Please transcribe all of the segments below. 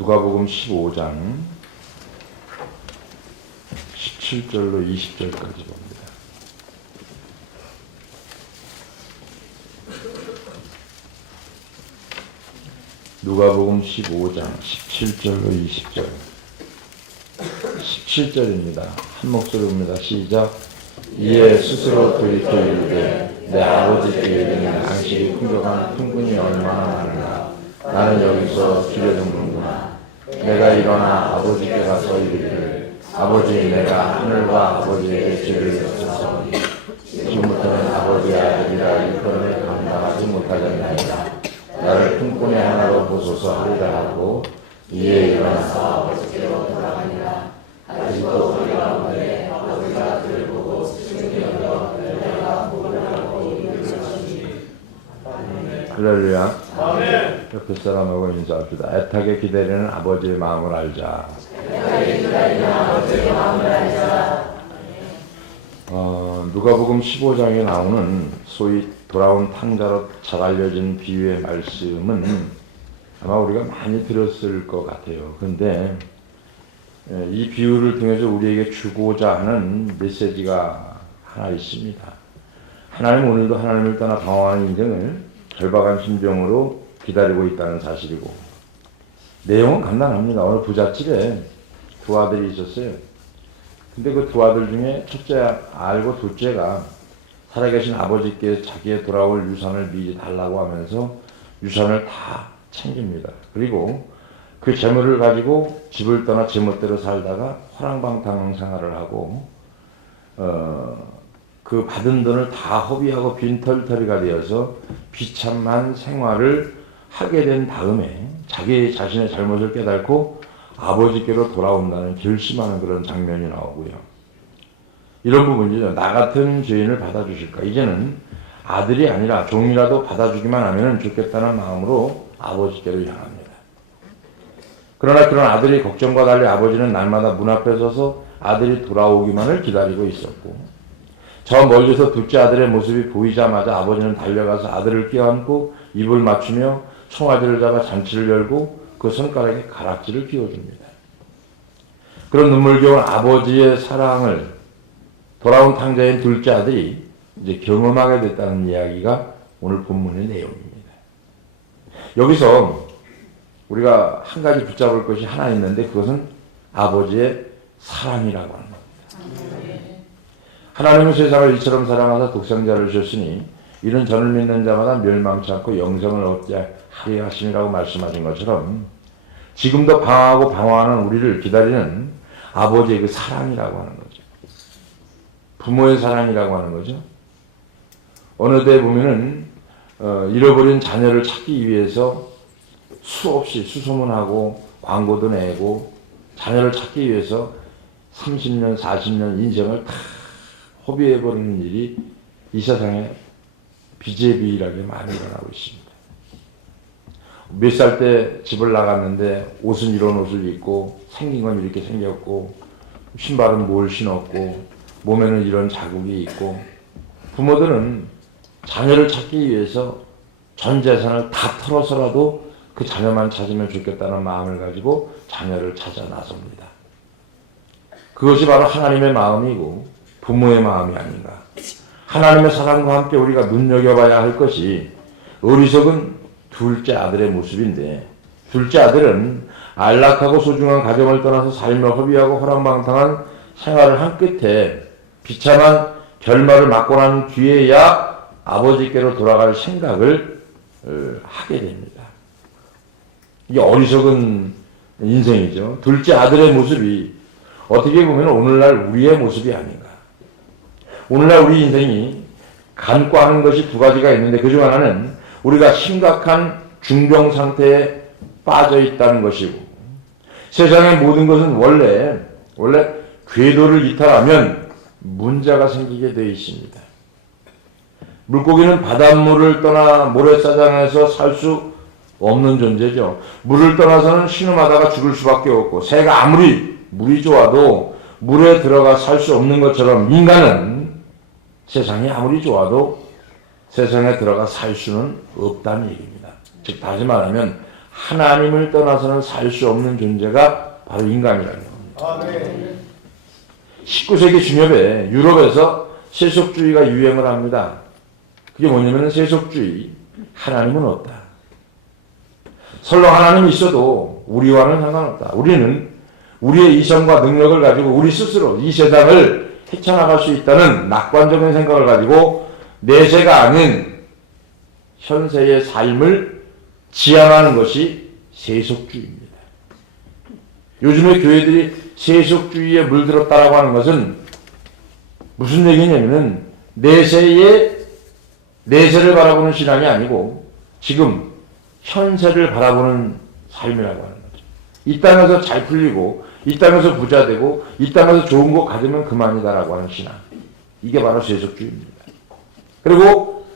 누가복음 15장 17절로 20절까지 봅니다. 누가복음 15장 17절로 20절. 17절입니다. 한 목소리 봅니다. 시작. 이에 스스로 돌이켜 이르되 내 아버지께 이르는 양식이 풍족한 풍분이 얼마나 많으나 나는 여기서 주려는구나. 내가 일어나 아버지께 가서 이르기를 아버지, 내가 하늘과 아버지에게 죄를 졌사오니 지금부터는 아버지의 아들이라 일편을 감당하지 못하겠나이다. 나를 품꾼의 하나로 보소서 하리라 하고 이에 일어나서 아버지께로 돌아가니라. 아직도 소리 가운데 아버지가 그를 보고 스승이 여겨 내가 복을 하고 이르시니. 할렐루야. 옆에 사람하고 인사합시다. 애타게 기다리는 아버지의 마음을 알자. 애타게 기다리는 아버지의 마음을 알자. 누가복음 15장에 나오는 소위 돌아온 탕자로 잘 알려진 비유의 말씀은 아마 우리가 많이 들었을 것 같아요. 그런데 이 비유를 통해서 우리에게 주고자 하는 메시지가 하나 있습니다. 하나님 오늘도 하나님을 떠나 방황하는 인생을 절박한 심정으로 기다리고 있다는 사실이고, 내용은 간단합니다. 어느 부잣집에 두 아들이 있었어요. 근데 그 두 아들 중에 첫째 알고 둘째가 살아계신 아버지께 자기의 돌아올 유산을 미리 달라고 하면서 유산을 다 챙깁니다. 그리고 그 재물을 가지고 집을 떠나 제멋대로 살다가 화랑방탕 생활을 하고 그 받은 돈을 다 허비하고 빈털터리가 되어서 비참한 생활을 하게 된 다음에 자기 자신의 잘못을 깨닫고 아버지께로 돌아온다는 결심하는 그런 장면이 나오고요. 이런 부분이죠. 나 같은 죄인을 받아주실까? 이제는 아들이 아니라 종이라도 받아주기만 하면 좋겠다는 마음으로 아버지께로 향합니다. 그러나 그런 아들의 걱정과 달리 아버지는 날마다 문 앞에 서서 아들이 돌아오기만을 기다리고 있었고, 저 멀리서 둘째 아들의 모습이 보이자마자 아버지는 달려가서 아들을 껴안고 입을 맞추며 송아지를 잡아 잔치를 열고 그 손가락에 가락지를 끼워줍니다. 그런 눈물겨운 아버지의 사랑을 돌아온 탕자인 둘째 아들이 이제 경험하게 됐다는 이야기가 오늘 본문의 내용입니다. 여기서 우리가 한 가지 붙잡을 것이 하나 있는데 그것은 아버지의 사랑이라고 하는 겁니다. 하나님은 세상을 이처럼 사랑하사 독생자를 주셨으니 이는 저를 믿는 자마다 멸망치 않고 영생을 얻게 하려 하심이라고 말씀하신 것처럼 지금도 방황하고 방황하는 우리를 기다리는 아버지의 그 사랑이라고 하는 거죠. 부모의 사랑이라고 하는 거죠. 어느 때 보면은 잃어버린 자녀를 찾기 위해서 수없이 수소문하고 광고도 내고 자녀를 찾기 위해서 30년, 40년 인생을 다 허비해버리는 일이 이 세상에 비제비일하게 많이 일어나고 있습니다. 몇 살 때 집을 나갔는데 옷은 이런 옷을 입고 생긴 건 이렇게 생겼고 신발은 뭘 신었고 몸에는 이런 자국이 있고, 부모들은 자녀를 찾기 위해서 전 재산을 다 털어서라도 그 자녀만 찾으면 좋겠다는 마음을 가지고 자녀를 찾아 나섭니다. 그것이 바로 하나님의 마음이고 부모의 마음이 아닌가. 하나님의 사랑과 함께 우리가 눈여겨봐야 할 것이 어리석은 둘째 아들의 모습인데, 둘째 아들은 안락하고 소중한 가정을 떠나서 삶을 허비하고 허랑방탕한 생활을 한 끝에 비참한 결말을 맞고 난 뒤에야 아버지께로 돌아갈 생각을 하게 됩니다. 이게 어리석은 인생이죠. 둘째 아들의 모습이 어떻게 보면 오늘날 우리의 모습이 아닌가. 오늘날 우리 인생이 간과하는 것이 두 가지가 있는데 그중 하나는 우리가 심각한 중병 상태에 빠져 있다는 것이고, 세상의 모든 것은 원래 궤도를 이탈하면 문제가 생기게 되어 있습니다. 물고기는 바닷물을 떠나 모래사장에서 살 수 없는 존재죠. 물을 떠나서는 신음하다가 죽을 수밖에 없고, 새가 아무리 물이 좋아도 물에 들어가 살 수 없는 것처럼 인간은 세상이 아무리 좋아도 세상에 들어가 살 수는 없다는 얘기입니다. 즉 다시 말하면 하나님을 떠나서는 살 수 없는 존재가 바로 인간이라는 겁니다. 19세기 중엽에 유럽에서 세속주의가 유행을 합니다. 그게 뭐냐면 세속주의, 하나님은 없다. 설령 하나님이 있어도 우리와는 상관없다. 우리는 우리의 이성과 능력을 가지고 우리 스스로 이 세상을 헤쳐나갈 수 있다는 낙관적인 생각을 가지고 내세가 아닌 현세의 삶을 지향하는 것이 세속주의입니다. 요즘에 교회들이 세속주의에 물들었다라고 하는 것은 무슨 얘기냐면은 내세를 바라보는 신앙이 아니고 지금 현세를 바라보는 삶이라고 하는 거죠. 이 땅에서 잘 풀리고 이 땅에서 부자 되고 이 땅에서 좋은 거 가지면 그만이다라고 하는 신앙. 이게 바로 세속주의입니다. 그리고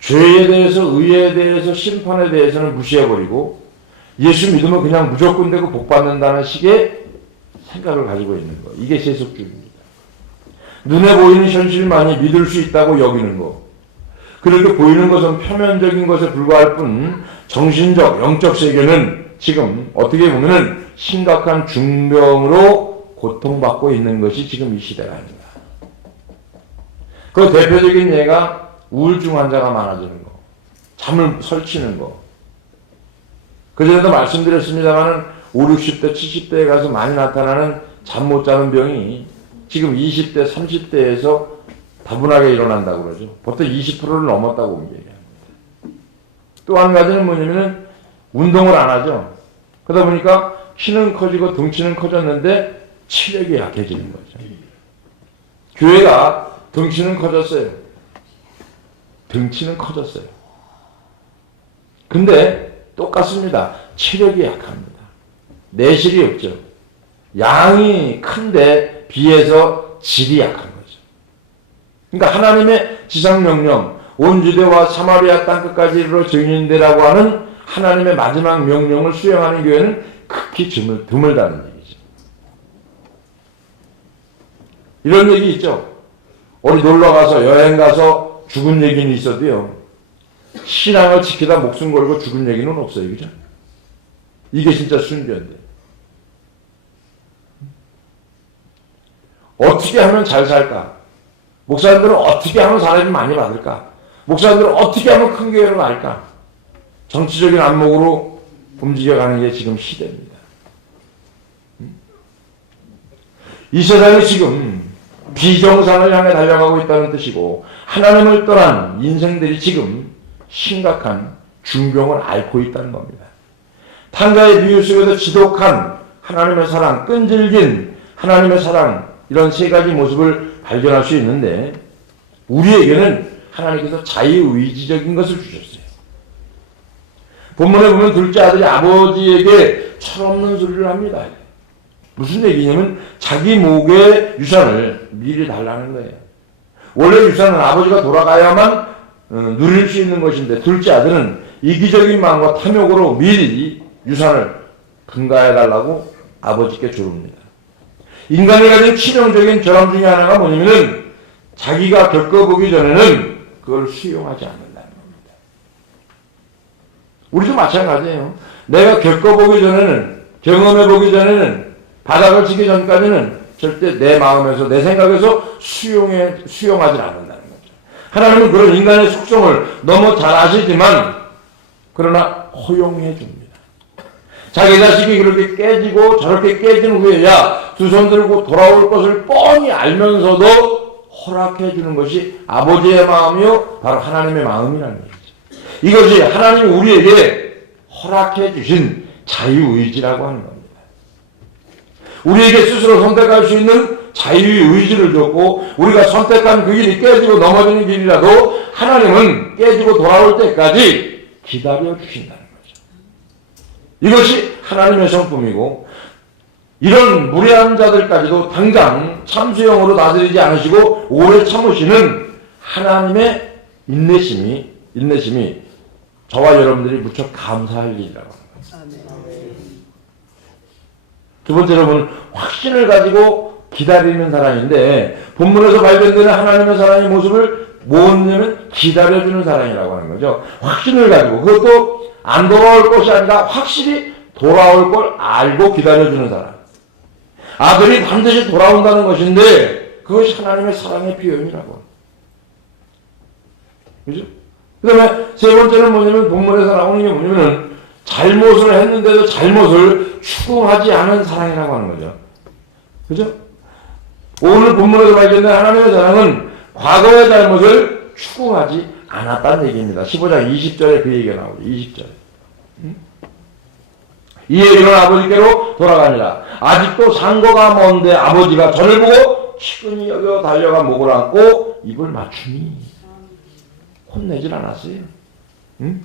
죄에 대해서, 의에 대해서, 심판에 대해서는 무시해버리고 예수 믿으면 그냥 무조건 되고 복받는다는 식의 생각을 가지고 있는 거. 이게 세속주의입니다. 눈에 보이는 현실만이 믿을 수 있다고 여기는 거. 그렇게 보이는 것은 표면적인 것에 불과할 뿐 정신적, 영적 세계는 지금 어떻게 보면은 심각한 중병으로 고통받고 있는 것이 지금 이 시대가 아닙니다. 그 대표적인 예가 우울증 환자가 많아지는 거, 잠을 설치는 거. 그전에도 말씀드렸습니다만은 5, 60대, 70대에 가서 많이 나타나는 잠 못 자는 병이 지금 20대, 30대에서 다분하게 일어난다고 그러죠. 보통 20%를 넘었다고 얘기합니다. 또 한 가지는 뭐냐면은 운동을 안 하죠. 그러다 보니까 키는 커지고 덩치는 커졌는데 체력이 약해지는 거죠. 교회가 덩치는 커졌어요. 덩치는 커졌어요. 근데 똑같습니다. 체력이 약합니다. 내실이 없죠. 양이 큰데 비해서 질이 약한 거죠. 그러니까 하나님의 지상명령, 온 유대와 사마리아 땅끝까지 이르러 증인되라고 하는 하나님의 마지막 명령을 수행하는 교회는 극히 드물다는 얘기죠. 이런 얘기 있죠. 어디 놀러가서 여행가서 죽은 얘기는 있어도요. 신앙을 지키다 목숨 걸고 죽은 얘기는 없어요. 그죠? 이게 진짜 순교인데. 어떻게 하면 잘 살까? 목사님들은 어떻게 하면 사람이 많이 받을까? 목사님들은 어떻게 하면 큰 교회로 갈까? 정치적인 안목으로 움직여가는 게 지금 시대입니다. 이 세상이 지금 비정상을 향해 달려가고 있다는 뜻이고 하나님을 떠난 인생들이 지금 심각한 중병을 앓고 있다는 겁니다. 탕자의 비유 속에서 지독한 하나님의 사랑, 끈질긴 하나님의 사랑 이런 세 가지 모습을 발견할 수 있는데 우리에게는 하나님께서 자유의지적인 것을 주셨어요. 본문에 보면 둘째 아들이 아버지에게 철없는 소리를 합니다. 무슨 얘기냐면 자기 목의 유산을 미리 달라는 거예요. 원래 유산은 아버지가 돌아가야만 누릴 수 있는 것인데 둘째 아들은 이기적인 마음과 탐욕으로 미리 유산을 분가해달라고 아버지께 조릅니다. 인간이 가진 치명적인 결함 중에 하나가 뭐냐면은 자기가 겪어보기 전에는 그걸 수용하지 않는다는 겁니다. 우리도 마찬가지예요. 내가 겪어보기 전에는, 경험해보기 전에는, 바닥을 치기 전까지는 절대 내 마음에서, 내 생각에서 수용하지 않는다는 거죠. 하나님은 그런 인간의 속성을 너무 잘 아시지만, 그러나 허용해 줍니다. 자기 자식이 그렇게 깨지고 저렇게 깨진 후에야 두 손 들고 돌아올 것을 뻔히 알면서도 허락해 주는 것이 아버지의 마음이요 바로 하나님의 마음이라는 거죠. 이것이 하나님이 우리에게 허락해 주신 자유의지라고 하는 겁니다. 우리에게 스스로 선택할 수 있는 자유의 의지를 줬고 우리가 선택한 그 길이 깨지고 넘어지는 길이라도 하나님은 깨지고 돌아올 때까지 기다려 주신다는 거죠. 이것이 하나님의 성품이고 이런 무례한 자들까지도 당장 참수형으로 다스리지 않으시고 오래 참으시는 하나님의 인내심이 저와 여러분들이 무척 감사할 일이라고 합니다. 두 번째로는 확신을 가지고 기다리는 사랑인데 본문에서 발견되는 하나님의 사랑의 모습을 뭐냐면 기다려주는 사랑이라고 하는 거죠. 확신을 가지고 그것도 안 돌아올 것이 아니라 확실히 돌아올 걸 알고 기다려주는 사람. 아들이 반드시 돌아온다는 것인데 그것이 하나님의 사랑의 표현이라고. 그죠? 그 다음에 세 번째는 뭐냐면 본문에서 나오는 게 뭐냐면 잘못을 했는데도 잘못을 추궁하지 않은 사랑이라고 하는 거죠. 그죠? 오늘 본문에서 발견된 하나님의 사랑은 과거의 잘못을 추궁하지 않았다는 얘기입니다. 15장 20절에 그 얘기가 나오죠. 20절에. 이에 이런 아버지께로 돌아가니라. 아직도 상거가 먼데 아버지가 저를 보고 치근히 여겨 달려가 목을 안고 입을 맞추니 혼내질 않았어요. 응?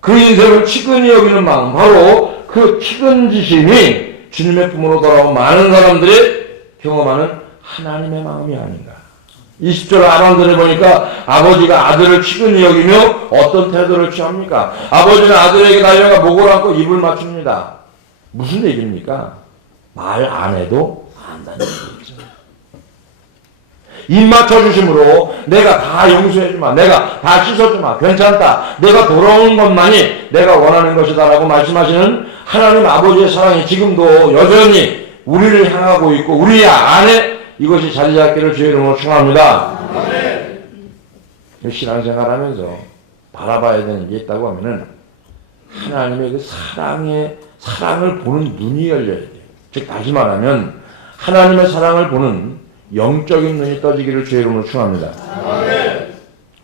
그 인생을 치근히 여기는 마음, 바로 그 치근지심이 주님의 품으로 돌아온 많은 사람들이 경험하는 하나님의 마음이 아닌가. 20절 하반절에 보니까 아버지가 아들을 치근히 여기며 어떤 태도를 취합니까? 아버지는 아들에게 달려가 목을 안고 입을 맞춥니다. 무슨 얘기입니까? 말 안 해도 안다는 얘기죠. 입 맞춰주심으로 내가 다 용서해주마, 내가 다 씻어주마, 괜찮다, 내가 돌아오는 것만이 내가 원하는 것이다 라고 말씀하시는 하나님 아버지의 사랑이 지금도 여전히 우리를 향하고 있고 우리 안에 이것이 자리 잡기를 주의 이름으로 축원합니다. 신앙생활하면서 바라봐야 되는 게 있다고 하면은 하나님의 그 사랑을 보는 눈이 열려야 돼요. 즉 다시 말하면 하나님의 사랑을 보는 영적인 눈이 떠지기를 주의 이름으로 축원합니다.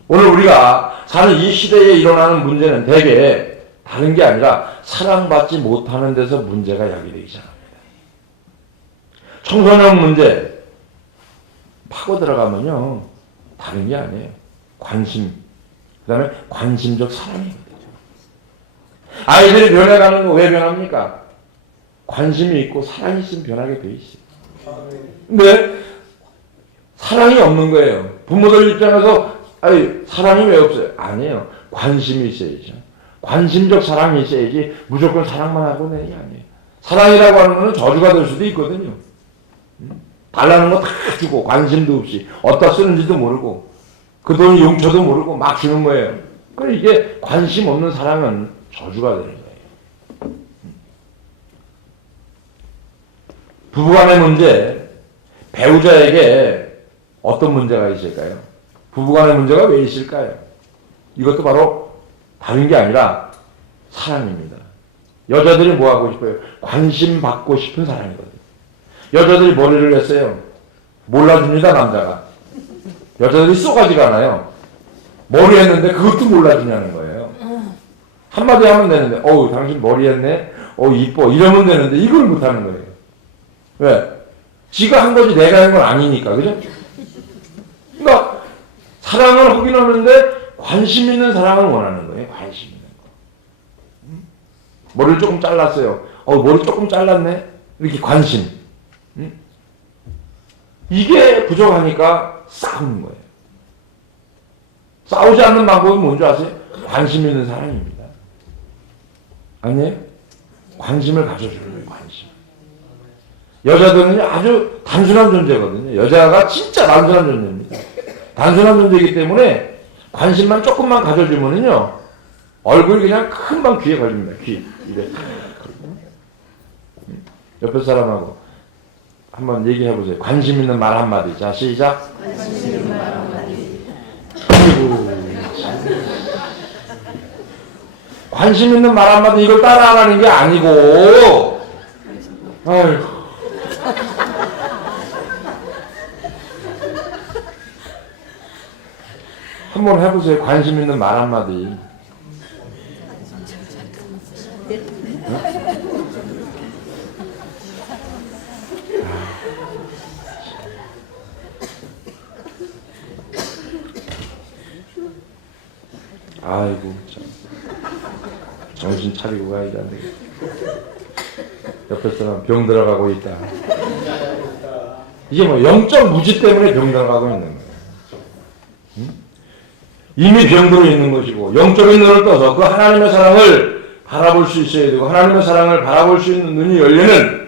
오늘 우리가 사는 이 시대에 일어나는 문제는 대개 다른 게 아니라 사랑받지 못하는 데서 문제가 야기되기 시작합니다. 청소년 문제 파고 들어가면요 다른 게 아니에요. 관심, 그 다음에 관심적 사랑이거든요. 아이들이 변해가는 거 왜 변합니까? 관심이 있고 사랑이 있으면 변하게 돼 있어요. 근데 사랑이 없는 거예요. 부모들 입장에서 사랑이 왜 없어요? 아니에요. 관심이 있어야죠. 관심적 사랑이 있어야지 무조건 사랑만 하고 내는 게 아니에요. 사랑이라고 하는 거는 저주가 될 수도 있거든요. 달라는 거 다 주고 관심도 없이 어디다 쓰는지도 모르고 그 돈이 용처도 모르고 막 주는 거예요. 그럼 이게 관심 없는 사랑은 저주가 되는 거예요. 부부간의 문제, 배우자에게 어떤 문제가 있을까요? 부부간의 문제가 왜 있을까요? 이것도 바로 다른 게 아니라 사랑입니다. 여자들이 뭐 하고 싶어요? 관심 받고 싶은 사랑이거든요. 여자들이 머리를 했어요. 몰라줍니다, 남자가. 여자들이 쏘가지가 않아요. 머리 했는데 그것도 몰라주냐는 거예요. 한마디 하면 되는데, 어우, 당신 머리 했네? 이뻐. 이러면 되는데 이걸 못하는 거예요. 왜? 지가 한 거지 내가 한 건 아니니까. 그죠? 그러니까 사랑을 하긴 하는데 관심 있는 사랑을 원하는 거예요. 관심 있는 거. 머리를 조금 잘랐어요. 머리 조금 잘랐네? 이렇게 관심. 이게 부족하니까 싸우는 거예요. 싸우지 않는 방법이 뭔지 아세요? 관심 있는 사랑입니다. 아니에요? 관심을 가져주는 거예요. 관심. 여자들은 아주 단순한 존재거든요. 여자가 진짜 단순한 존재입니다. 단순한 존재이기 때문에 관심만 조금만 가져주면은요 얼굴이 그냥 금방 귀에 걸립니다. 귀 이래. 옆에 사람하고 한번 얘기해보세요. 관심 있는 말 한마디. 자, 시작. 관심 있는 말 한마디. 관심 있는 말 한마디 이걸 따라하라는 게 아니고 아이고 한번 해보세요. 관심 있는 말 한마디. 아이고 참. 정신 차리고 가야 돼. 옆에 사람 병 들어가고 있다. 이게 뭐 영적 무지 때문에 병 들어가고 있는 거예요. 응? 이미 병들어 있는 것이고 영적인 눈을 떠서 그 하나님의 사랑을 바라볼 수 있어야 되고 하나님의 사랑을 바라볼 수 있는 눈이 열리는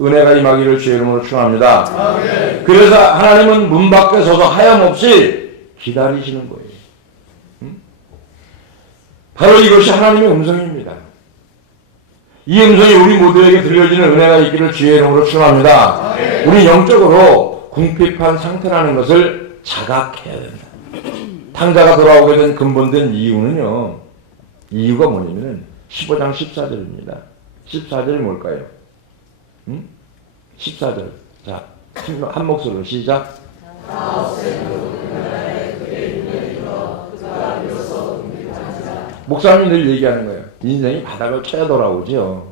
은혜가 임하기를 주의 이름으로 축원합니다. 그래서 하나님은 문 밖에 서서 하염없이 기다리시는 거예요. 바로 이것이 하나님의 음성입니다. 이 음성이 우리 모두에게 들려지는 은혜가 있기를 주의 이름으로 축원합니다. 우리 영적으로 궁핍한 상태라는 것을 자각해야 된다. 탕자가 돌아오게 된 근본된 이유는요. 이유가 뭐냐면 15장 14절입니다. 14절이 뭘까요? 14절. 자, 한 목소리로 시작. 목사님이 늘 얘기하는 거예요. 인생이 바닥을 쳐야 돌아오죠.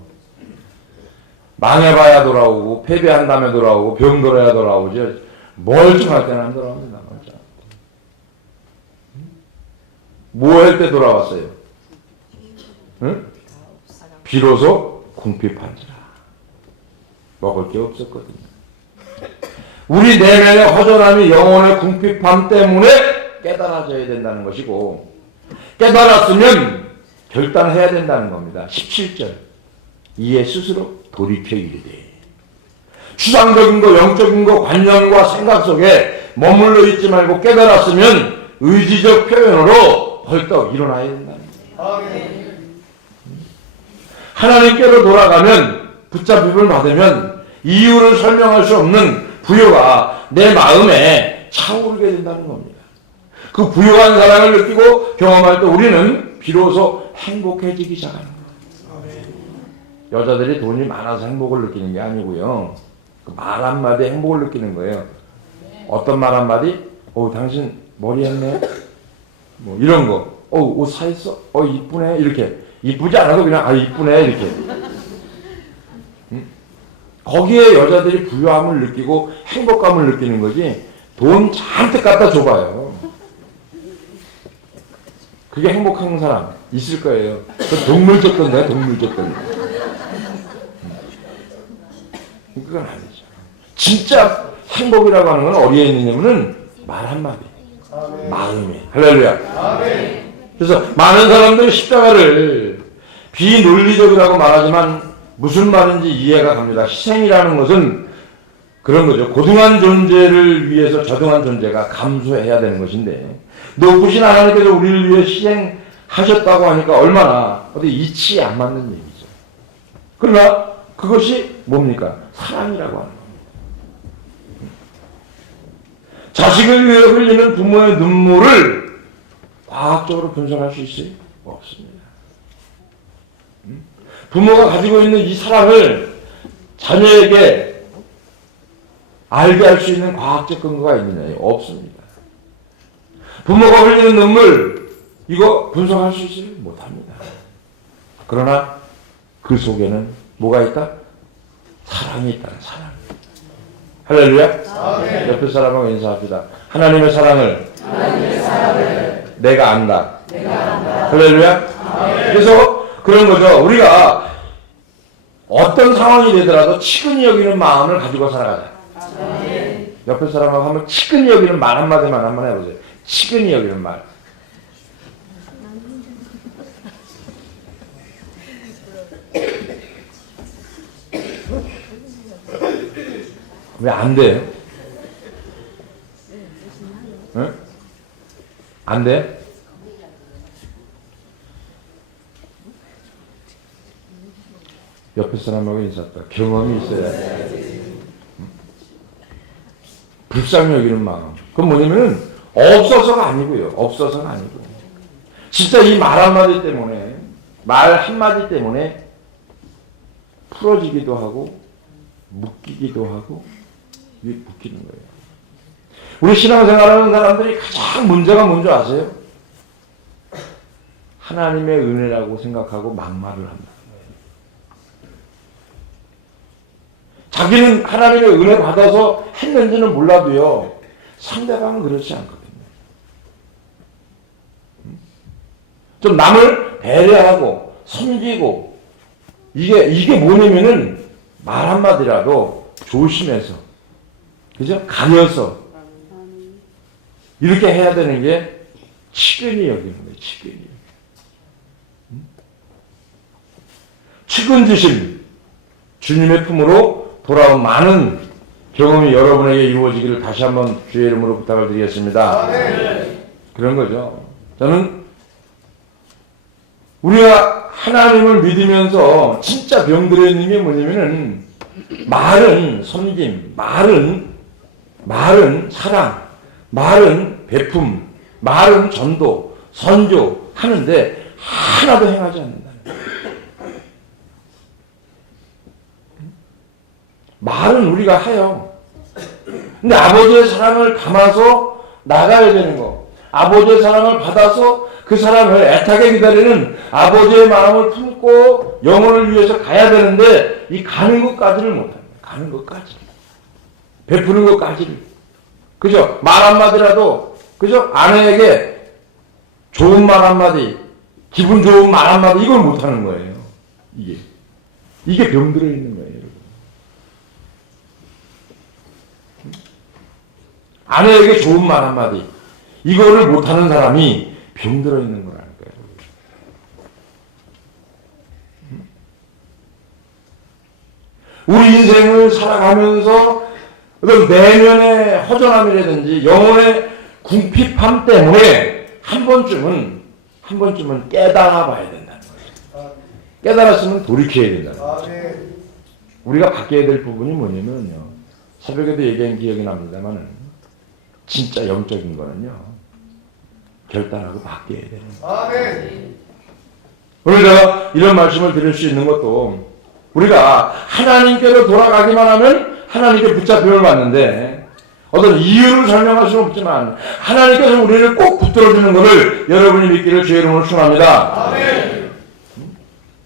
망해봐야 돌아오고 패배한 다음에 돌아오고 병들어야 돌아오죠. 멀쩡할 때는 안 돌아옵니다. 뭐 할 때 돌아왔어요? 응? 비로소 궁핍한지라. 먹을 게 없었거든요. 우리 내면의 허전함이 영혼의 궁핍함 때문에 깨달아져야 된다는 것이고, 깨달았으면 결단해야 된다는 겁니다. 17절. 이에 스스로 돌이켜 이르되. 추상적인 거, 영적인 거, 관념과 생각 속에 머물러 있지 말고 깨달았으면 의지적 표현으로 벌떡 일어나야 된다는 거예요. 하나님께로 돌아가면, 붙잡힘을 받으면 이유를 설명할 수 없는 부요가 내 마음에 차오르게 된다는 겁니다. 그 부요한 사랑을 느끼고 경험할 때 우리는 비로소 행복해지기 시작하는 거예요. 여자들이 돈이 많아서 행복을 느끼는 게 아니고요. 그 말 한마디에 행복을 느끼는 거예요. 어떤 말 한마디? 당신 머리 했네? 뭐 이런 거. 옷 사했어? 이쁘네? 이렇게. 이쁘지 않아도 그냥 이쁘네? 이렇게. 거기에 여자들이 부유함을 느끼고 행복감을 느끼는 거지 돈 잔뜩 갖다 줘봐요. 그게 행복한 사람 있을 거예요. 그 동물적 건데, 동물적 건데. 그건 아니죠. 진짜 행복이라고 하는 건 어디에 있느냐면은 말 한마디. 마음에. 할렐루야. 그래서 많은 사람들이 십자가를 비논리적이라고 말하지만 무슨 말인지 이해가 갑니다. 희생이라는 것은 그런 거죠. 고등한 존재를 위해서 저등한 존재가 감수해야 되는 것인데 높으신 하나님께서 우리를 위해 희생하셨다고 하니까 얼마나 어디 이치에 안 맞는 얘기죠. 그러나 그것이 뭡니까? 사랑이라고 하는 겁니다. 자식을 위해 흘리는 부모의 눈물을 과학적으로 분석할 수 있어요? 없습니다. 부모가 가지고 있는 이 사랑을 자녀에게 알게 할 수 있는 과학적 근거가 있느냐요? 없습니다. 부모가 흘리는 눈물, 이거 분석할 수 있어요? 못합니다. 그러나 그 속에는 뭐가 있다? 사랑이 있다는 사랑. 할렐루야? 옆에 사람하고 인사합시다. 하나님의 사랑을 내가 안다. 할렐루야? 그래서 그런 거죠. 우리가 어떤 상황이 되더라도 치근히 여기는 마음을 가지고 살아가자. 옆에 사람하고 한번 치근히 여기는 말 한마디만 한번 해보세요. 치근히 여기는 말. 왜 안 돼요? 응? 안 돼? 옆에 사람하고 인사했다. 경험이 있어야 돼. 불쌍히 여기는 마음. 그건 뭐냐면은 없어서가 아니고요. 없어서가 아니고. 진짜 이 말 한마디 때문에, 말 한마디 때문에 풀어지기도 하고, 묶이기도 하고, 이게 묶이는 거예요. 우리 신앙생활하는 사람들이 가장 문제가 뭔지 아세요? 하나님의 은혜라고 생각하고 막말을 한다. 자기는 하나님의 은혜 받아서 했는지는 몰라도요, 상대방은 그렇지 않거든요. 좀 남을 배려하고, 섬기고, 이게 뭐냐면은, 말 한마디라도 조심해서, 그죠? 가려서, 이렇게 해야 되는 게, 치근히 여기는 거예요, 치근히. 측은지심, 주님의 품으로 돌아온 많은 경험이 여러분에게 이루어지기를 다시 한번 주의 이름으로 부탁을 드리겠습니다. 그런 거죠. 저는 우리가 하나님을 믿으면서 진짜 병들어 있는 게 뭐냐면은 말은 섬김, 말은 사랑, 말은 베품, 말은 전도, 선조 하는데 하나도 행하지 않는다. 말은 우리가 해요. 근데 아버지의 사랑을 담아서 나가야 되는 거. 아버지의 사랑을 받아서 그 사람을 애타게 기다리는 아버지의 마음을 품고 영혼을 위해서 가야 되는데 이 가는 것까지를 못합니다. 가는 것까지. 베푸는 것까지를. 그죠? 말 한마디라도, 그죠? 아내에게 좋은 말 한마디, 기분 좋은 말 한마디, 이걸 못하는 거예요. 이게 병들어 있는 거예요, 여러분. 아내에게 좋은 말 한마디, 이거를 못하는 사람이 병들어 있는 거라니까요. 우리 인생을 살아가면서 어떤 내면의 허전함이라든지 영혼의 궁핍함 때문에 한 번쯤은 깨달아 봐야 된다는 거예요. 깨달았으면 돌이켜야 된다는 거예요. 우리가 바뀌어야 될 부분이 뭐냐면요. 새벽에도 얘기한 기억이 납니다만 진짜 영적인 거는요. 결단하고 바뀌어야 되는 거예요. 오늘 제가 이런 말씀을 드릴 수 있는 것도 우리가 하나님께로 돌아가기만 하면 하나님께 붙잡힘을 받는데 어떤 이유를 설명할 수는 없지만 하나님께서 우리를 꼭 붙들어주는 것을 여러분이 믿기를 주의 이름으로 축원합니다.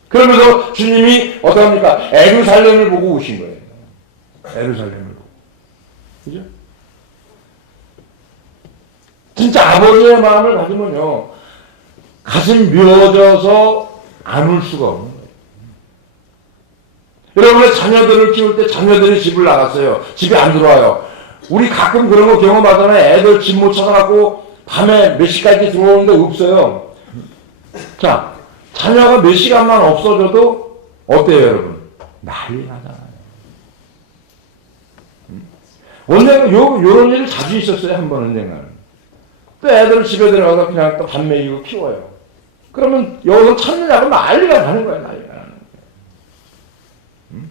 그러면서 주님이 어떡합니까? 에루살렘을 보고 오신 거예요. 에루살렘을 보고. 그죠? 진짜 아버지의 마음을 가지면요. 가슴 묘져서 안 울 수가 없는 거예요. 여러분의 자녀들을 키울 때 자녀들이 집을 나갔어요. 집에 안 들어와요. 우리 가끔 그런 거 경험하잖아요. 애들 집 못 찾아가고 밤에 몇 시까지 들어오는데 없어요. 자, 자녀가 몇 시간만 없어져도 어때요, 여러분? 난리 나잖아요. 언젠가 요런 일이 자주 있었어요, 한 번 언젠가는. 또 애들 집에 들어가서 그냥 또 밥 먹이고 키워요. 그러면 여기서 찾느냐고 난리가 나는 거예요, 난리가 나는 거예요.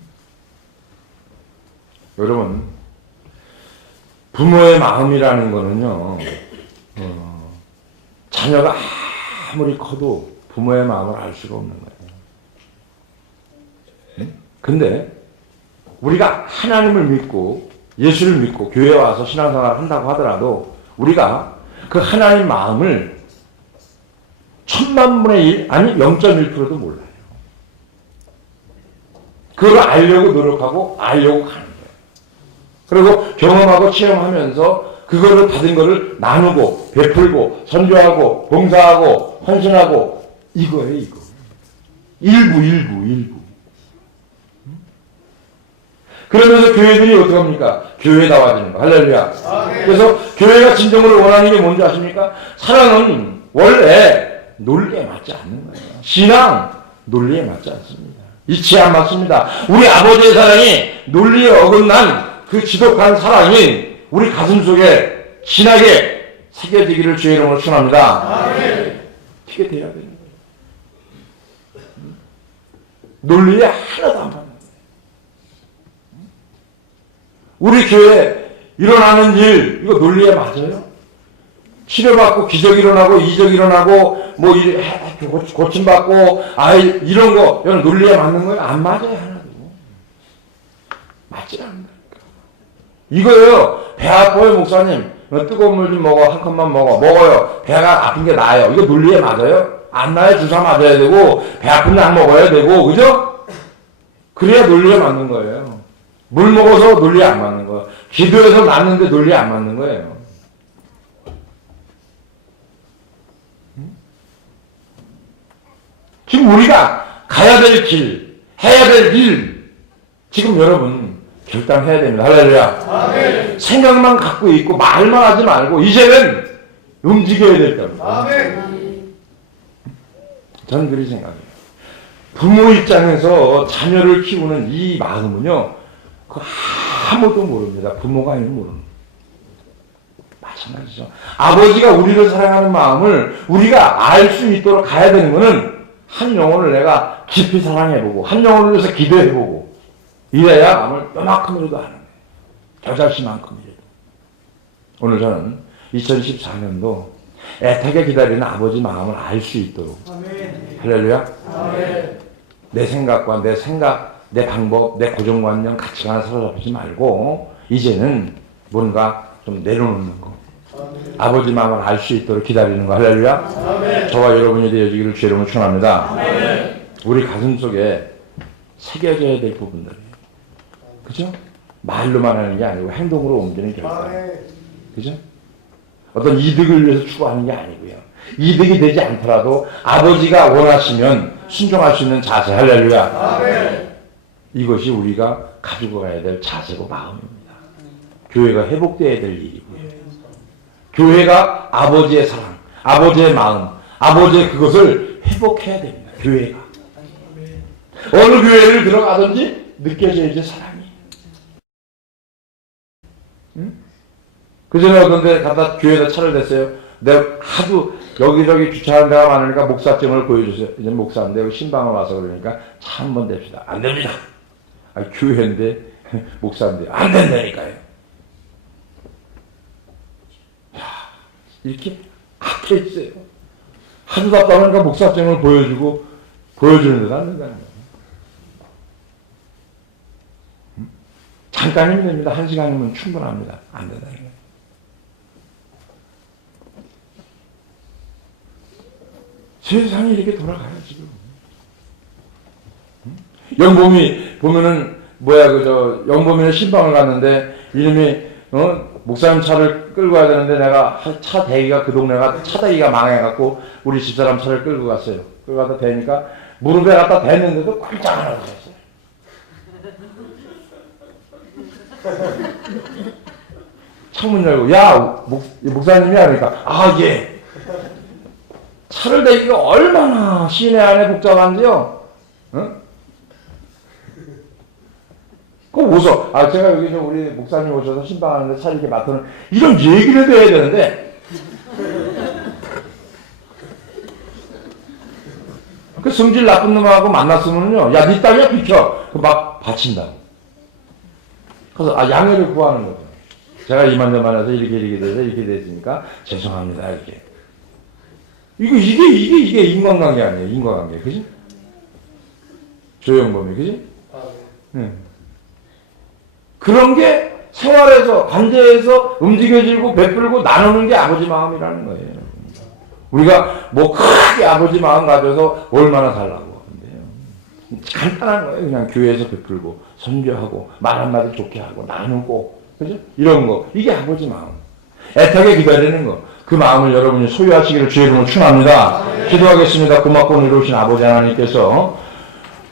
여러분, 부모의 마음이라는 거는요, 자녀가 아무리 커도 부모의 마음을 알 수가 없는 거예요. 근데 우리가 하나님을 믿고 예수를 믿고 교회에 와서 신앙생활을 한다고 하더라도 우리가 그 하나님 마음을 1000만 분의 1 아니 0.1%도 몰라요. 그걸 알려고 노력하고 알려고 가는 거예요. 그리고 경험하고 체험하면서 그거를 받은 거를 나누고 베풀고 선교하고 봉사하고 헌신하고 이거예요, 이거. 일부. 그러면서 교회들이 어떻게 합니까? 교회에 나와지는 거. 할렐루야. 그래서 교회가 진정으로 원하는 게 뭔지 아십니까? 사랑은 원래 논리에 맞지 않는 거예요. 신앙 논리에 맞지 않습니다. 이치 안 맞습니다. 우리 아버지의 사랑이 논리에 어긋난 그 지독한 사랑이 우리 가슴 속에 진하게 새겨지기를 주의 이름으로 축원합니다. 어떻게 돼야 되는 거예요? 논리에 하나도 안 맞는 거예요. 우리 교회에 일어나는 일 이거 논리에 맞아요? 치료받고 기적 일어나고 이적 일어나고 뭐 고침받고 이런 거 이런 논리에 맞는 거예요? 안 맞아요, 하나도. 맞지 않는다니까. 이거요. 배 아파요, 목사님. 뜨거운 물 좀 먹어. 한 컵만 먹어요. 배가 아픈 게 나아요. 이거 논리에 맞아요? 안 나요. 주사 맞아야 되고 배 아픈 약 먹어야 되고, 그죠? 그래야 논리에 맞는 거예요. 물 먹어서 논리에 안 맞는 거예요. 기도해서 낫는데 논리에 안 맞는 거예요. 지금 우리가 가야 될 길, 해야 될 일, 지금 여러분 결단해야 됩니다. 할렐루야. 아멘. 생각만 갖고 있고 말만 하지 말고 이제는 움직여야 될 겁니다. 아멘. 저는 그렇게 생각해요. 부모 입장에서 자녀를 키우는 이 마음은요, 아무도 모릅니다. 부모가 아니면 모릅니다. 마찬가지죠. 아버지가 우리를 사랑하는 마음을 우리가 알 수 있도록 가야 되는 것은 한 영혼을 내가 깊이 사랑해보고 한 영혼을 위해서 기도해보고 이래야 마음을 요만큼이라도 하는 거예요. 겨자씨만큼이라도. 오늘 저는 2014년도 애타게 기다리는 아버지 마음을 알 수 있도록 아멘. 할렐루야. 아멘. 내 생각과 내 방법, 내 고정관념, 가치관을 사로잡지 말고 이제는 뭔가 좀 내려놓는 거. 아멘. 아버지 마음을 알 수 있도록 기다리는 거. 할렐루야. 아멘. 저와 여러분이 되어지기를 주의 이름으로 축원합니다. 아멘. 우리 가슴속에 새겨져야 될 부분들이에요. 그죠? 말로만 하는 게 아니고 행동으로 옮기는 결과예요. 그죠? 어떤 이득을 위해서 추구하는 게 아니고요. 이득이 되지 않더라도 아버지가 원하시면 순종할 수 있는 자세. 할렐루야. 아멘. 이것이 우리가 가지고 가야 될 자세고 마음입니다. 교회가 회복되어야 될 일이고요. 교회가 아버지의 사랑, 아버지의 마음, 아버지의 그것을 회복해야 됩니다. 교회가. 어느 교회를 들어가든지 느껴져야지 사랑이. 응? 그 전에 어떤 데 갖다 교회에다 차를 댔어요. 내가 하도 여기저기 주차하는 데가 많으니까 목사증을 보여주세요. 이제 목사인데 신방을 와서 그러니까 차 한 번 댑시다. 안 됩니다. 교회인데 목사인데 안 된다니까요. 야, 이렇게 악해 있어요. 하도 답답하니까 목사증을 보여주는 데도 안 된다는 거예요. 잠깐이면 됩니다. 1시간이면 충분합니다. 안 된다는 거예요. 세상이 이렇게 돌아가요, 지금. 영범이 보면은, 영범이는 신방을 갔는데, 이놈이, 목사님 차를 끌고 가야 되는데, 내가 차 대기가, 그 동네가 차 대기가 망해갖고, 우리 집사람 차를 끌고 갔어요. 끌고 가다 대니까, 무릎에 갖다 댔는데도 꼼짝 안 하고 갔어요. 창문 열고, 야, 목사님이야? 그러니까, 아, 예. 차를 대기가 얼마나 시내 안에 복잡한데요. 응? 그거 웃어. 제가 여기 우리 목사님 오셔서 신방하는데 차 이렇게 맡으면 이런 얘기를 해야 되는데. 그 성질 나쁜 놈하고 만났으면요. 야, 니 딸이야 비켜. 그 막 받친다고. 그래서 양해를 구하는 거죠. 제가 이만저만해서 이렇게 돼서 이렇게 됐으니까 죄송합니다. 이렇게. 이게 인간관계 아니에요, 인간관계. 그지? 조영범이, 그지? 네. 그런 게 생활에서, 관계에서 움직여지고 베풀고 나누는 게 아버지 마음이라는 거예요. 우리가 뭐 크게 아버지 마음 가져서 얼마나 살라고 하는데요. 간단한 거예요. 그냥 교회에서 베풀고, 선교하고, 말 한마디 좋게 하고, 나누고, 그죠? 이런 거. 이게 아버지 마음. 애타게 기다리는 거. 그 마음을 여러분이 소유하시기를 주의 이름으로 축원합니다. 기도하겠습니다. 고맙고 이루신 아버지 하나님께서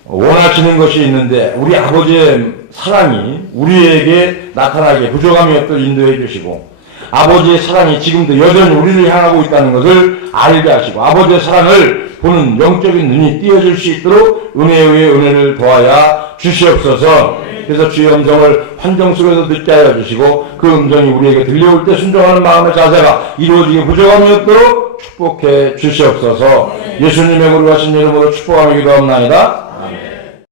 원하시는 것이 있는데 우리 아버지의 사랑이 우리에게 나타나게 부족함이 없도록 인도해 주시고 아버지의 사랑이 지금도 여전히 우리를 향하고 있다는 것을 알게 하시고 아버지의 사랑을 보는 영적인 눈이 띄어질 수 있도록 은혜에 의해 은혜를 더하여 주시옵소서. 그래서 주의 음성을 환경 속에서 듣게 하여 주시고 그 음성이 우리에게 들려올 때 순종하는 마음의 자세가 이루어지게 부족함이 없도록 축복해 주시옵소서. 예수님의 거룩하신 이름으로 축복하며 기도합나이다.